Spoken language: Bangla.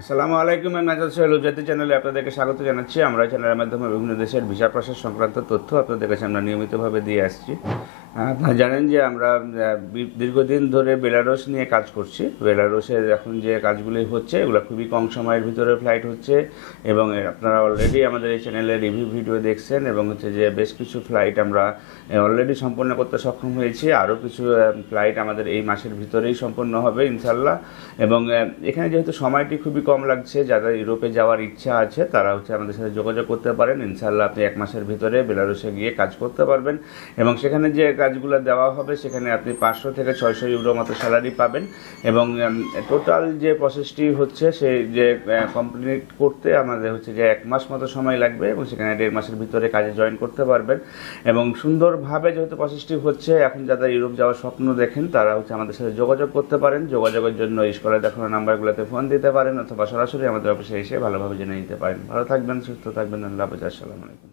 আসসালামু আলাইকুম। আমি নাজাত সোহেল উজাতি চ্যানেলে আপনাদেরকে স্বাগত জানাচ্ছি। আমরা এই চ্যানেলের মাধ্যমে বিভিন্ন দেশের ভিসা প্রসেস সংক্রান্ত তথ্য আপনাদের কাছে আমরা নিয়মিতভাবে দিয়ে আসছি। আপনারা জানেন যে আমরা দীর্ঘদিন ধরে বেলারুস নিয়ে কাজ করছি। বেলারুসের এখন যে কাজগুলি হচ্ছে এগুলো খুবই কম সময়ের ভিতরে ফ্লাইট হচ্ছে এবং আপনারা অলরেডি আমাদের এই চ্যানেলে রিভিউ ভিডিও দেখছেন এবং হচ্ছে যে বেশ কিছু ফ্লাইট আমরা অলরেডি সম্পন্ন করতে সক্ষম হয়েছি। আরও কিছু ফ্লাইট আমাদের এই মাসের ভিতরেই সম্পন্ন হবে ইনশাল্লাহ। এবং এখানে যেহেতু সময়টি খুবই কম লাগছে, যারা ইউরোপে যাওয়ার ইচ্ছা আছে তারা হচ্ছে আমাদের সাথে যোগাযোগ করতে পারেন। ইনশাল্লাহ আপনি 1 মাসের ভিতরে বেলারুসে গিয়ে কাজ করতে পারবেন এবং সেখানে যে কাজগুলো দেওয়া হবে সেখানে আপনি 500 থেকে 600 ইউরো মতো স্যালারি পাবেন এবং টোটাল যে প্রসেসটি হচ্ছে সেই যে কমপ্লিট করতে আমাদের হচ্ছে যে 1 মাস মতো সময় লাগবে এবং সেখানে 1.5 মাসের ভিতরে কাজে জয়েন করতে পারবেন। এবং সুন্দরভাবে যেহেতু প্রসেসটি হচ্ছে, এখন যারা ইউরোপ যাওয়ার স্বপ্ন দেখেন তারা হচ্ছে আমাদের সাথে যোগাযোগ করতে পারেন। যোগাযোগের জন্য স্ক্রিনে দেখানো নাম্বারগুলোতে ফোন দিতে পারেন অথবা সরাসরি আমাদের অফিসে এসে ভালোভাবে জেনে নিতে পারেন। ভালো থাকবেন, সুস্থ থাকবেন। আল্লাহ হাফেজ। আসসালামু আলাইকুম।